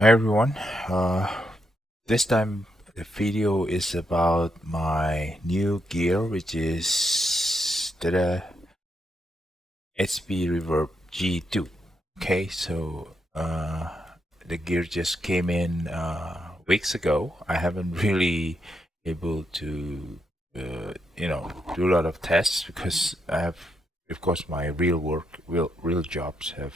Hi everyone, this time the video is about my new gear, which is the HP Reverb G2. Okay, so the gear just came in weeks ago. I haven't really able to do a lot of tests because I have, of course, my real work, real jobs have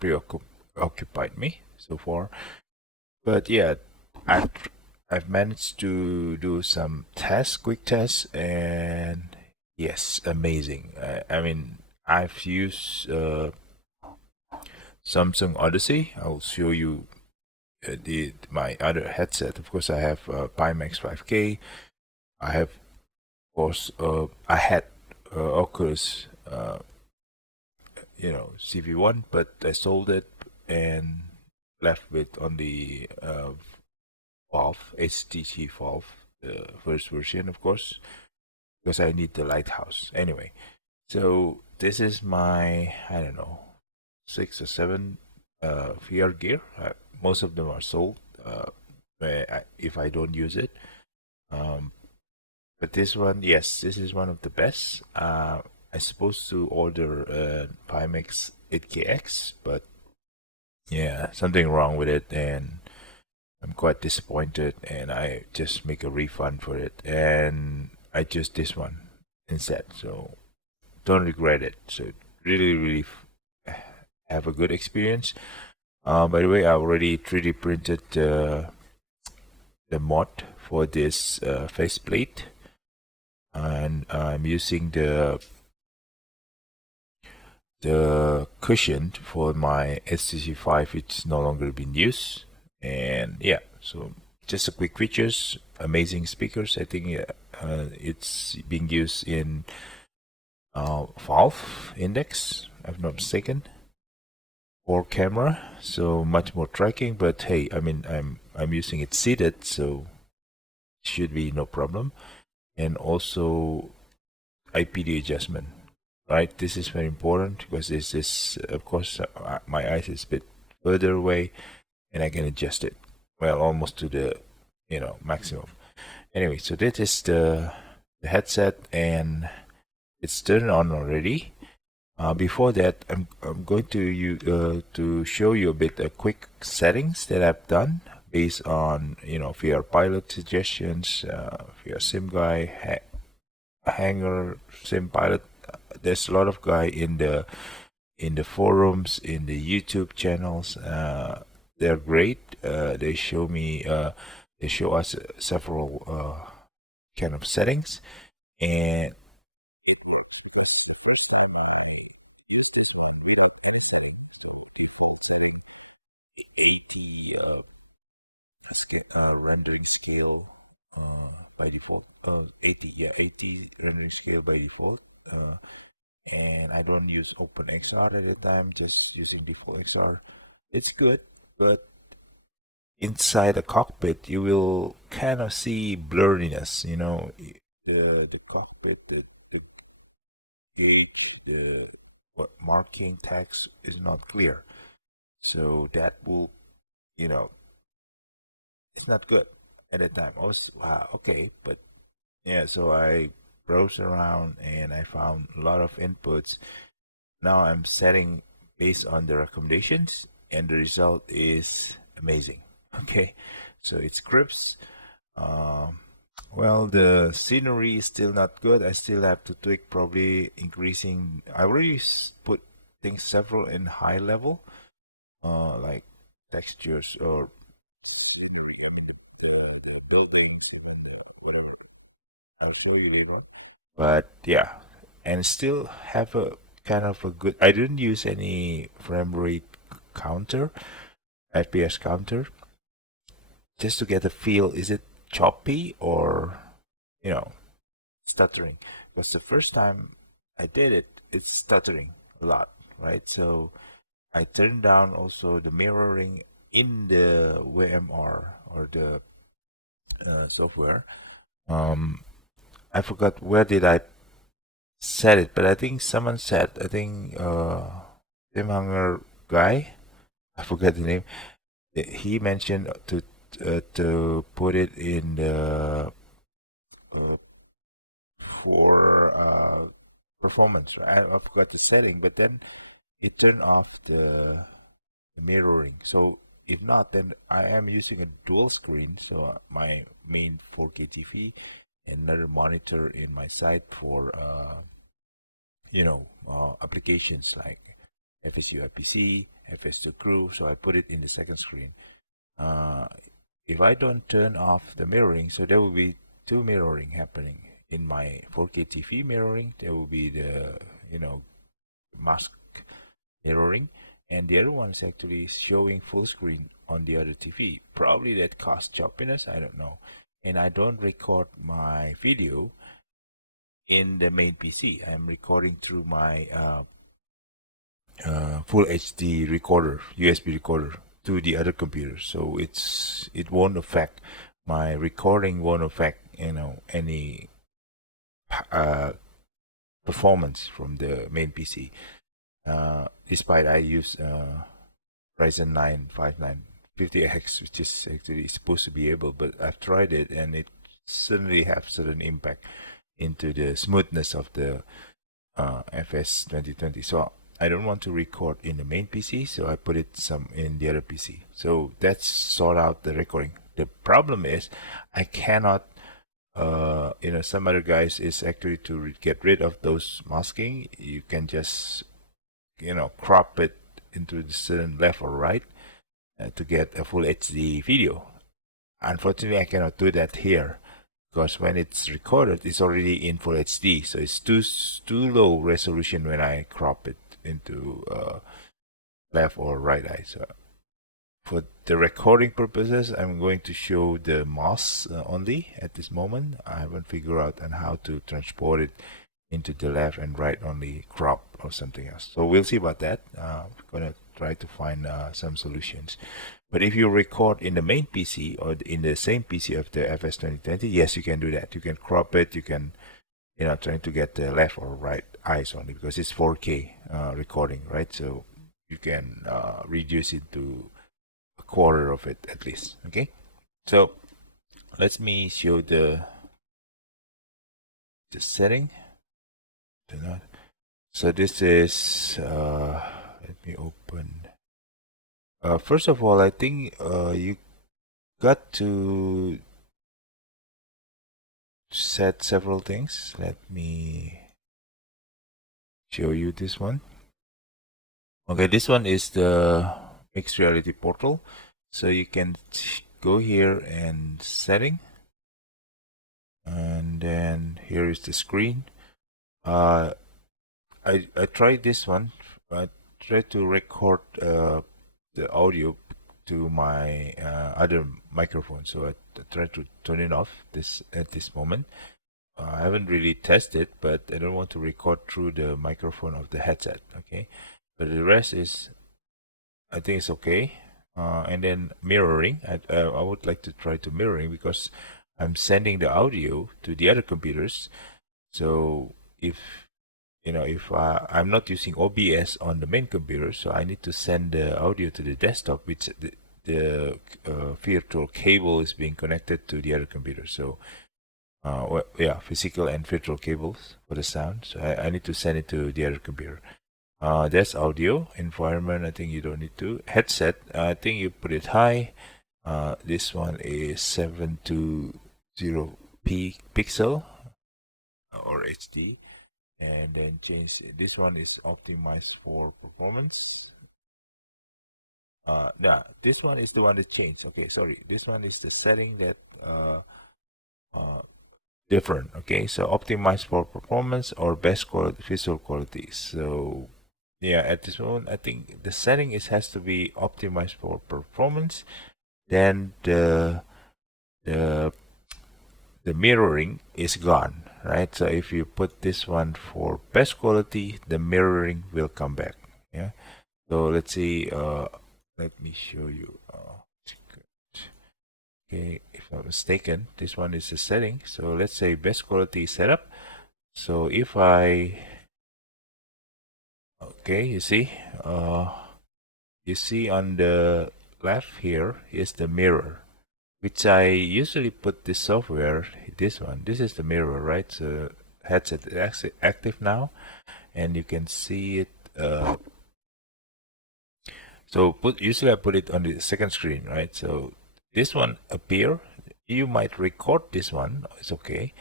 preoccupied me so far. But yeah, I've I've managed to do some tests, quick tests, and yes, amazing. I mean, I've used Samsung Odyssey. I'll show you my other headset. Of course, I have Pimax 5K. I have, of course, I had Oculus, CV1, but I sold it and left with only Valve, HTC Valve, the first version, of course, because I need the lighthouse. Anyway, so this is my, I don't know, 6 or 7 VR gear. Most of them are sold if I don't use it. But this one, yes, this is one of the best. I'm supposed to order a Pimax 8KX, but yeah, something wrong with it, and I'm quite disappointed, and I just make a refund for it, and I choose this one instead. So don't regret it. So really have a good experience. By the way, I already 3D printed the mod for this faceplate, and I'm using the cushion for my HTC 5. It's no longer being used, and yeah, so just a quick features. Amazing speakers. I think it's being used in Valve Index, if I'm not mistaken, or camera, so much more tracking. But hey, I mean, I'm using it seated, so should be no problem. And also IPD adjustment, right? This is very important because this is, of course, my eyes is a bit further away, and I can adjust it well almost to the maximum. Anyway, so this is the headset, and it's turned on already. Before that, I'm going to show you a bit quick settings that I've done based on VR Pilot suggestions, VR Sim Guy, Hanger, Sim Pilot. There's a lot of guy in the forums, in the YouTube channels. They're great. They show me, they show us several kind of settings, and 80 rendering scale by default. 80, yeah, 80 rendering scale by default. And I don't use OpenXR at the time, just using default XR. It's good, but inside the cockpit, you will kind of see blurriness. The cockpit, the gauge, the what marking text is not clear. So that will, you know, it's not good at the time. I was wow, okay, but yeah. So I browsed around and I found a lot of inputs. Now I'm setting based on the recommendations, and the result is amazing. Okay, so it's crisp. Um, well, the scenery is still not good. I still have to tweak, probably increasing. I already put things several in high level, like textures or scenery. I mean, the buildings, even whatever. I'll show you later on. But yeah, and still have a kind of a good. I didn't use any frame rate counter, FPS counter, just to get a feel. Is it choppy or you know stuttering? Because the first time I did it, it's stuttering a lot, right? So I turned down also the mirroring in the WMR or the software, I forgot where did I set it, but I think someone said, I think Tim Hunger guy, I forgot the name. He mentioned to put it in the for performance. Right? I forgot the setting, but then it turned off the mirroring. So if not, then I am using a dual screen. So my main 4K TV, another monitor in my site for applications like FSU IPC, FS2 Crew. So I put it in the second screen. If I don't turn off the mirroring, so there will be two mirroring happening. In my 4K TV mirroring, there will be the mask mirroring, and the other one is actually showing full screen on the other TV. Probably that caused choppiness, I don't know. And I don't record my video in the main PC. I'm recording through my full HD recorder, USB recorder, to the other computer. So it won't affect my recording, won't affect any performance from the main PC. Despite I use Ryzen 9 5950X, which is actually supposed to be able, but I've tried it and it certainly has certain impact into the smoothness of the FS2020. So I don't want to record in the main PC, so I put it some in the other PC. So that's sort out the recording. The problem is I cannot some other guys is actually to get rid of those masking. You can just crop it into the certain left or right to get a full HD video. Unfortunately, I cannot do that here because when it's recorded, it's already in full HD, so it's too low resolution when I crop it into left or right eye. So for the recording purposes, I'm going to show the MOS only at this moment. I haven't figured out on how to transport it into the left and right only crop or something else. So we'll see about that. I'm going to try to find some solutions. But if you record in the main PC or in the same PC of the FS2020, yes, you can do that. You can crop it. You can, trying to get the left or right eyes only because it's 4K recording, right? So you can reduce it to a quarter of it at least. Okay, so let me show the setting. So this is let me open. First of all, I think you got to set several things. Let me show you this one. Okay, this one is the mixed reality portal. So you can go here and setting, and then here is the screen. I tried this one. I tried to record the audio to my other microphone, so I tried to turn it off at this moment. I haven't really tested, but I don't want to record through the microphone of the headset. Okay, but the rest is, I think it's okay. And then mirroring, I would like to try to mirroring because I'm sending the audio to the other computers. So if I'm not using OBS on the main computer, so I need to send the audio to the desktop, which the virtual cable is being connected to the other computer. So physical and virtual cables for the sound. So I need to send it to the other computer. That's audio. Environment, I think you don't need to. Headset, I think you put it high. This one is 720p pixel or HD. And then change, this one is optimized for performance. Now this one is the one that changed. Okay, sorry, this one is the setting that different. Okay, so optimized for performance or best quality visual quality. So yeah, at this moment I think the setting has to be optimized for performance. Then the mirroring is gone, right? So if you put this one for best quality, the mirroring will come back. Yeah, so let's see, let me show you. Okay, if I'm mistaken, this one is a setting. So let's say best quality setup. So if I, okay, you see on the left here is the mirror, which I usually put this software, this is the mirror, right? So headset is active now, and you can see it. So usually I put it on the second screen, right? So this one appear. You might record this one. It's okay.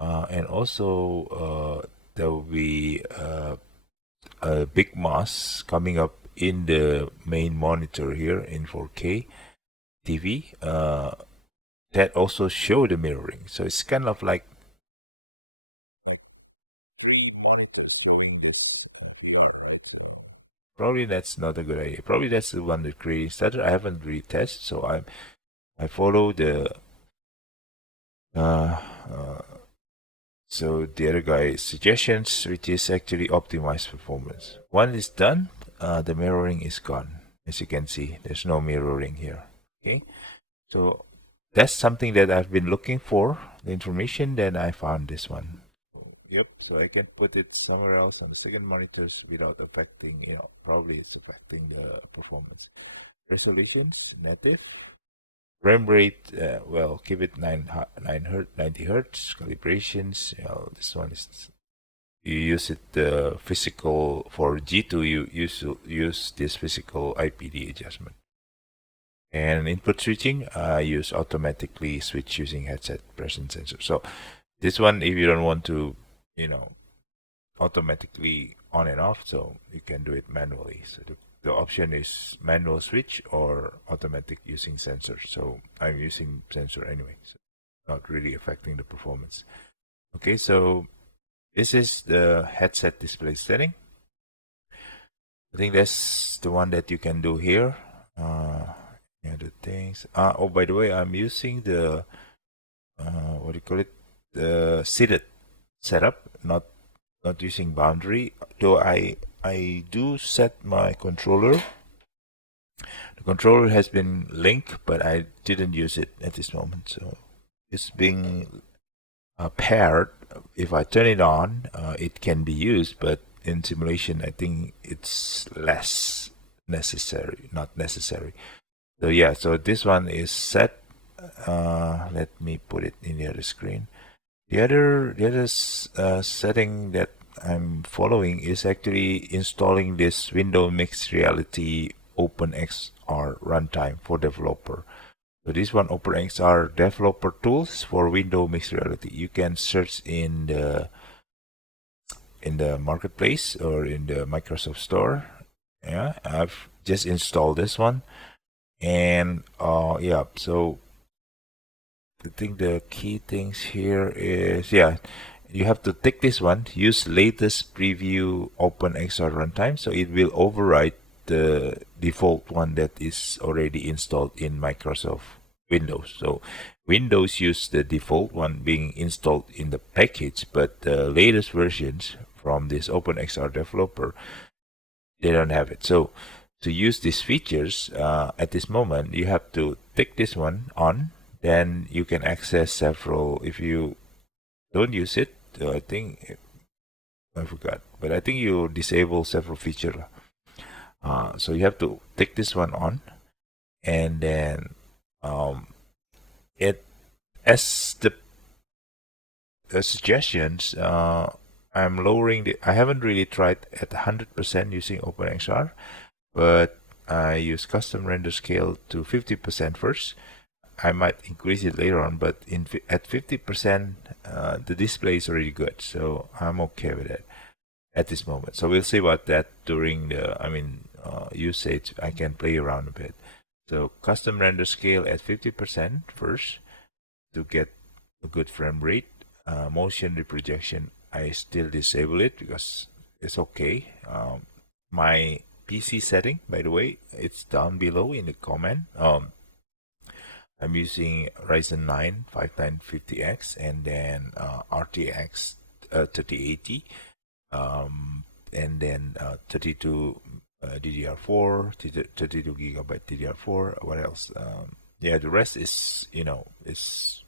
And also there will be a big mass coming up in the main monitor here in 4K TV. That also show the mirroring. So it's kind of like, probably that's not a good idea. Probably that's the one that creating stutter. I haven't really tested, so I follow the uh, uh, so the other guy's suggestions, which is actually optimized performance. One is done, the mirroring is gone. As you can see, there's no mirroring here. Okay, so that's something that I've been looking for, the information. Then I found this one. Yep, so I can put it somewhere else on the second monitors without affecting, probably it's affecting the performance. Resolutions, native. Frame rate, well, keep it 90 hertz. Calibrations, this one is, you use it physical. For G2, you use this physical IPD adjustment. And input switching, I use automatically switch using headset presence sensor. So this one, if you don't want to, automatically on and off, so you can do it manually. So the option is manual switch or automatic using sensor. So I'm using sensor anyway, so not really affecting the performance. Okay, so this is the headset display setting. I think that's the one that you can do here. Yeah, the things. Oh, by the way, I'm using the what do you call it? The seated setup, not using boundary. Though I do set my controller. The controller has been linked, but I didn't use it at this moment. So it's being paired. If I turn it on, it can be used, but in simulation, I think it's less necessary, not necessary. So yeah, so this one is set. Let me put it in the other screen. The other setting that I'm following is actually installing this Windows Mixed Reality OpenXR runtime for developer. So this one, OpenXR developer tools for Windows Mixed Reality. You can search in the marketplace or in the Microsoft Store. Yeah, I've just installed this one, and yeah. So I think the key things here is, yeah, you have to take this one, use latest preview OpenXR runtime, so it will override the default one that is already installed in Microsoft Windows. So Windows use the default one being installed in the package, but the latest versions from this OpenXR developer, they don't have it. So to use these features at this moment, you have to take this one on. Then you can access several. If you don't use it, I think I forgot, but I think you disable several features. So you have to take this one on, and then it as the suggestions. I'm lowering the. I haven't really tried at 100% using OpenXR, but I use custom render scale to 50% first. I might increase it later on, but at 50%, the display is already good, so I'm okay with it at this moment. So we'll see about that during the, usage. I can play around a bit. So custom render scale at 50% first to get a good frame rate. Motion reprojection, I still disable it because it's okay. My PC setting, by the way, it's down below in the comment. I'm using Ryzen 9 5950X and then RTX 3080, and then 32 DDR4, 32 Gigabyte DDR4. What else? yeah, the rest is, you know, is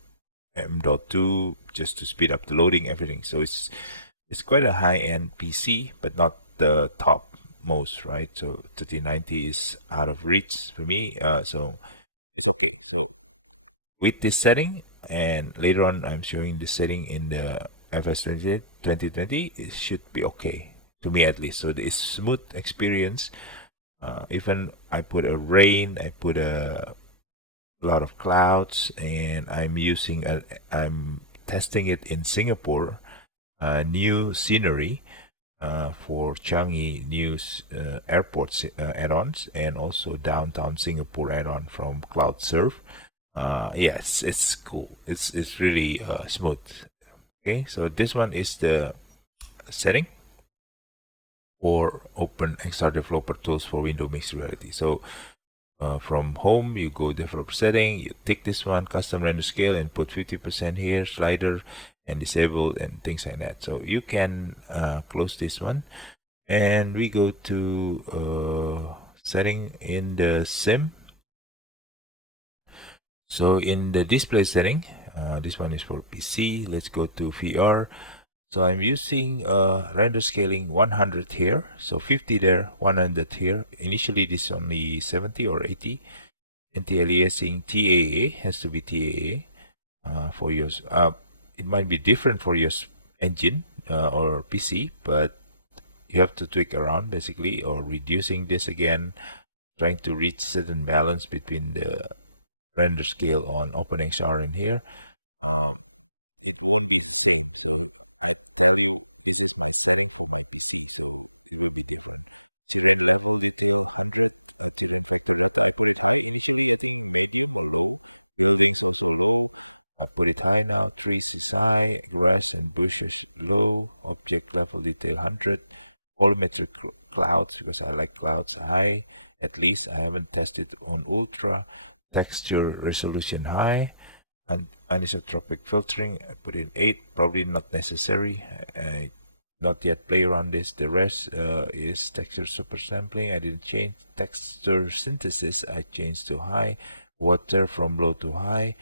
M.2 just to speed up the loading, everything. So it's quite a high-end PC, but not the top most, right? So 3090 is out of reach for me. So it's okay. So with this setting, and later on I'm showing the setting in the FS20 2020, it should be okay to me at least. So it's smooth experience. Even I put a rain, I put a lot of clouds, and I'm testing it in Singapore, new scenery for Changi News airport add-ons, and also downtown Singapore add-on from CloudSurf. Yes, it's cool. It's really smooth. Okay, so this one is the setting for OpenXR developer tools for Windows Mixed Reality. So from home, you go developer setting, you tick this one, custom render scale, and put 50% here, slider, and disable, and things like that. So you can close this one, and we go to setting in the sim. So in the display setting, this one is for PC. Let's go to VR. So I'm using render scaling 100 here, so 50 there, 100 here. Initially this is only 70 or 80. Anti-aliasing TAA, has to be TAA for your. It might be different for your engine or PC, but you have to tweak around basically, or reducing this again, trying to reach certain balance between the render scale on OpenXR in here. I'll put it high now. Trees is high, grass and bushes low, object level detail 100, volumetric clouds, because I like clouds, high. At least I haven't tested on ultra. Texture resolution high, and anisotropic filtering I put in 8, probably not necessary. I not yet play around this. The rest is texture super sampling. I didn't change. Texture synthesis I changed to high. Water from low to high.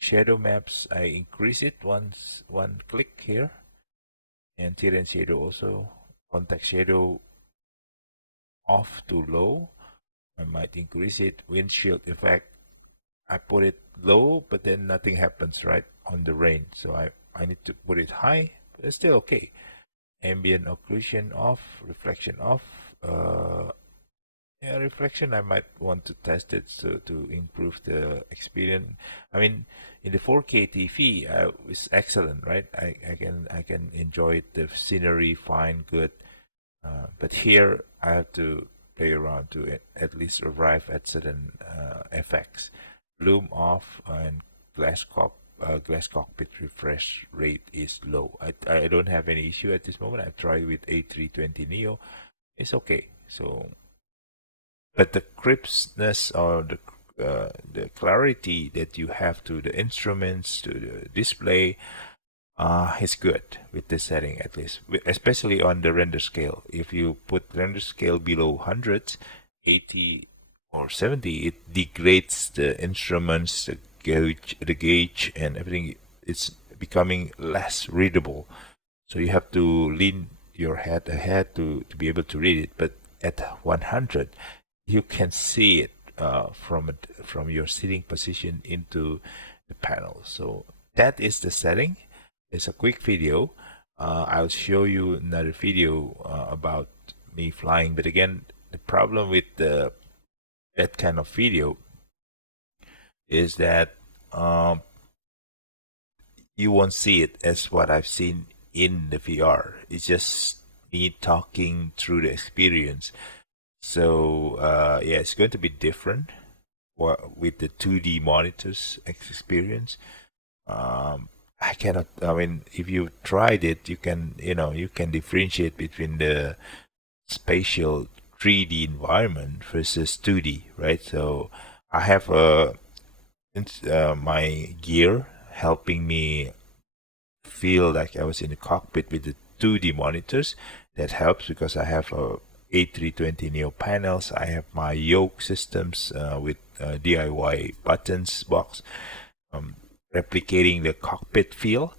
Shadow maps I increase it one click here. And Terrain shadow also. Contact shadow off to low. I might increase it. Windshield effect I put it low, but then nothing happens right on the rain. So I need to put it high, but it's still okay. Ambient occlusion off, reflection off. Yeah, reflection I might want to test it so to improve the experience. I mean, in the 4K TV, it's excellent, right? I can enjoy it, the scenery, fine, good. But here I have to play around to at least arrive at certain effects. Bloom off, and glass cockpit refresh rate is low. I don't have any issue at this moment. I tried with A320 Neo. It's okay. So, but the crispness or the clarity that you have to the instruments, to the display, is good with this setting, at least, especially on the render scale. If you put render scale below 100, 80 or 70, it degrades the instruments, the gauge and everything. It's becoming less readable. So you have to lean your head ahead to be able to read it. But at 100, you can see it from your sitting position into the panel. So that is the setting. It's a quick video. I'll show you another video about me flying. But again, the problem with that kind of video is that you won't see it as what I've seen in the VR. It's just me talking through the experience. So yeah, it's going to be different with the 2D monitors experience. I cannot. I mean, if you tried it, you can differentiate between the spatial 3D environment versus 2D, right? So I have my gear helping me feel like I was in the cockpit with the 2D monitors. That helps because I have A320 Neo panels. I have my yoke systems with DIY buttons box, replicating the cockpit feel.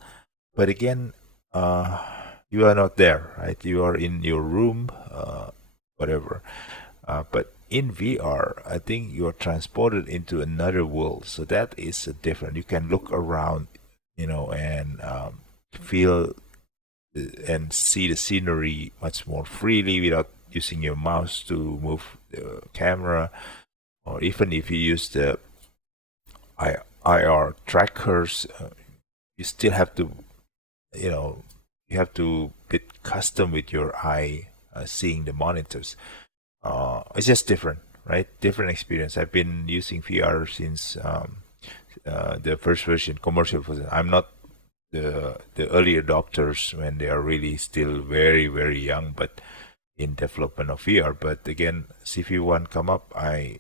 But again, you are not there, right? You are in your room, whatever. But in VR, I think you are transported into another world. So that is different. You can look around, and feel and see the scenery much more freely without using your mouse to move the camera, or even if you use the IR trackers, you still have to, you have to be custom with your eye seeing the monitors. It's just different, right? Different experience. I've been using VR since the first version, commercial version. I'm not the early adopters when they are really still very, very young, but in development of VR. But again, CV1 come up, I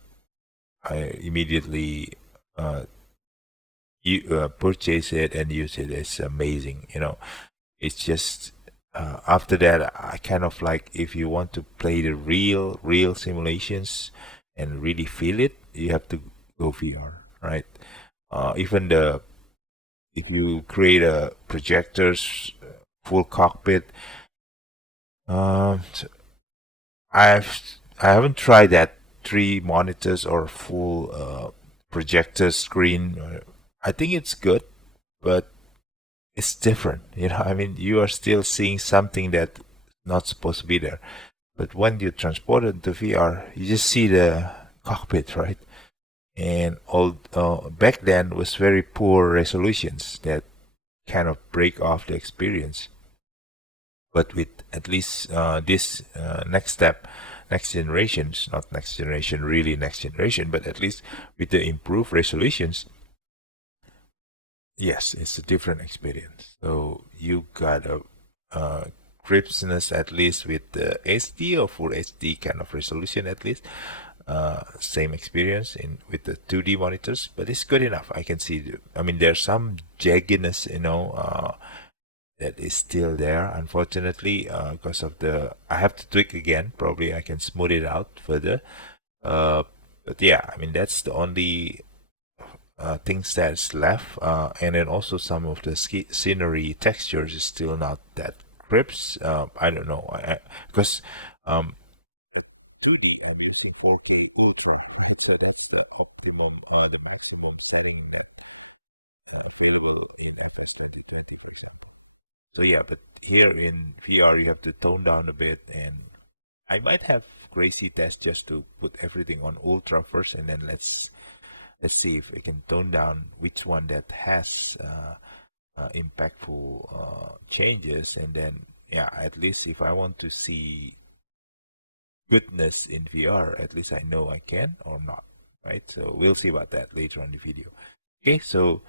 immediately purchase it and use it. It's amazing. It's just after that, I kind of like, if you want to play the real simulations and really feel it, you have to go VR, right? Even if you create a projectors, full cockpit, I haven't tried that 3 monitors or full projector screen. I think it's good, but it's different. I mean, you are still seeing something that's not supposed to be there. But when you transport it to VR, you just see the cockpit, right? And all back then was very poor resolutions that kind of break off the experience. But with at least this next step, next generations, not next generation, really next generation, but at least with the improved resolutions, yes, it's a different experience. So you got a crispness at least with the SD or full HD kind of resolution at least. Same experience with the 2D monitors, but it's good enough. I can see. I mean, there's some jaggedness, that is still there. Unfortunately, because of I have to tweak again. Probably I can smooth it out further. But yeah, I mean that's the only things that's left, and then also some of the scenery textures is still not that crisp. I don't know, because 2D I'm using 4K Ultra. That's the optimum, the maximum setting that available in FS2020, for example. So yeah, but here in VR you have to tone down a bit, and I might have crazy test just to put everything on Ultra first, and then let's see if I can tone down which one that has impactful changes, and then yeah, at least if I want to see goodness in VR, at least I know I can or not, right? So we'll see about that later on the video. Okay, so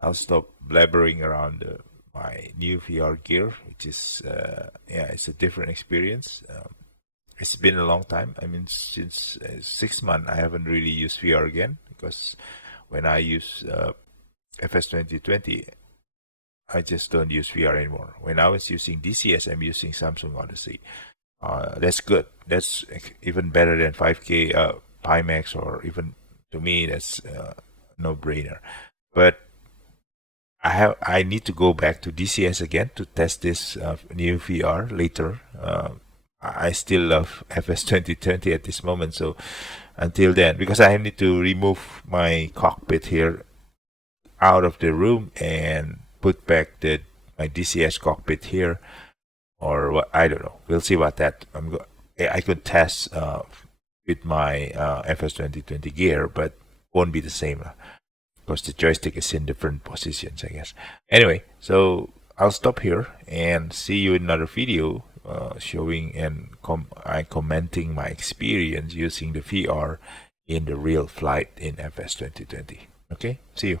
I'll stop blabbering around my new VR gear, which is yeah, it's a different experience. It's been a long time. I mean, since 6 months, I haven't really used VR again, because when I use FS2020, I just don't use VR anymore. When I was using DCS, I'm using Samsung Odyssey. That's good. That's even better than 5K Pimax, or even, to me, that's no brainer. But I need to go back to DCS again to test this new VR later. I still love FS2020 at this moment, so until then, because I need to remove my cockpit here out of the room and put back my DCS cockpit here, or what, I don't know. We'll see about that. I could test with my FS2020 gear, but won't be the same because the joystick is in different positions, I guess. Anyway, so I'll stop here and see you in another video showing and commenting my experience using the VR in the real flight in FS2020. Okay, see you.